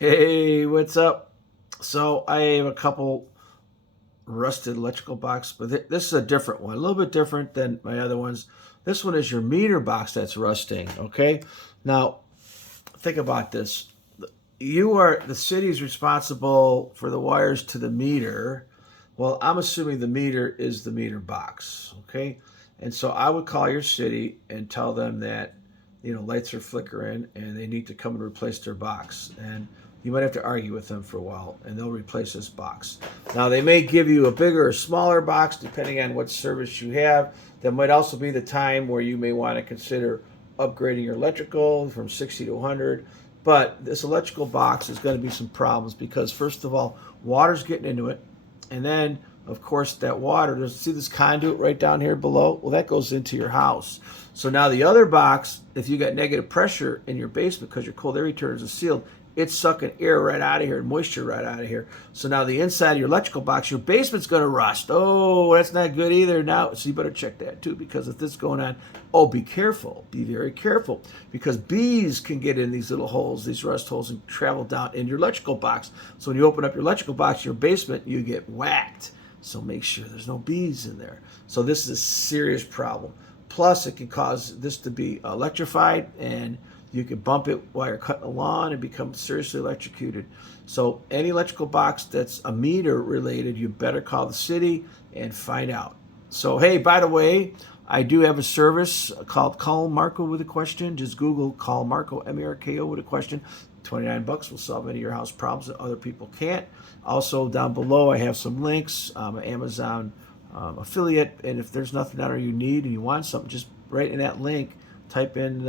Hey, what's up? So I have a couple rusted electrical box, but this is a different one, a little bit different than my other ones. This one is your meter box that's rusting. Okay, now think about this. The city is responsible for the wires to the meter. Well, I'm assuming the meter is the meter box. Okay, and so I would call your city and tell them that lights are flickering and they need to come and replace their box. And you might have to argue with them for a while, and they'll replace this box. Now they may give you a bigger or smaller box depending on what service you have. That might also be the time where you may want to consider upgrading your electrical from 60 to 100. But this electrical box is going to be some problems because, first of all, water's getting into it. And then, of course, that water, see this conduit right down here below? Well, that goes into your house. So now the other box, if you got negative pressure in your basement because your cold air returners are sealed, it's sucking air right out of here and moisture right out of here. So now the inside of your electrical box, your basement's going to rust. Oh, that's not good either. Now, so you better check that too, because if this is going on, oh, be careful. Be very careful, because bees can get in these little holes, these rust holes, and travel down in your electrical box. So when you open up your electrical box in your basement, you get whacked. So make sure there's no bees in there. So this is a serious problem. Plus, it can cause this to be electrified, and you could bump it while you're cutting the lawn and become seriously electrocuted. So any electrical box that's a meter related, you better call the city and find out. So hey, by the way, I do have a service called Call Marco with a question. Just Google Call Marco, M-A-R-K-O, with a question. $29 will solve any of your house problems that other people can't. Also, down below, I have some links. I'm an Amazon affiliate, and if there's nothing out there you need and you want something, just right in that link, type in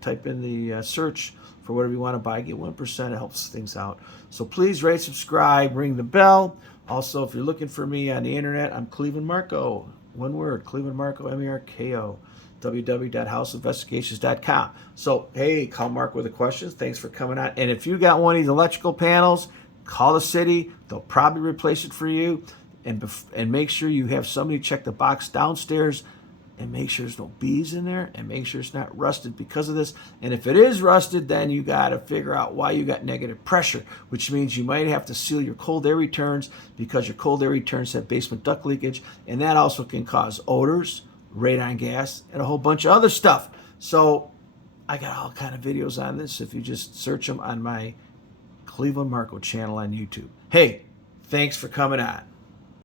type in the search for whatever you want to buy. Get 1%. It helps things out. So please rate, subscribe, ring the bell. Also, if you're looking for me on the internet, I'm Clevelandmarko. One word, Clevelandmarko, M-E-R-K-O. www.houseinvestigations.com. So, hey, call Mark with the questions. Thanks for coming on. And if you got one of these electrical panels, call the city. They'll probably replace it for you. And make sure you have somebody check the box downstairs and make sure there's no bees in there, and make sure it's not rusted because of this. And if it is rusted, then you got to figure out why you got negative pressure, which means you might have to seal your cold air returns, because your cold air returns have basement duct leakage, and that also can cause odors, radon gas, and a whole bunch of other stuff. So I got all kind of videos on this if you just search them on my Cleveland Marko channel on YouTube. Hey, thanks for coming on.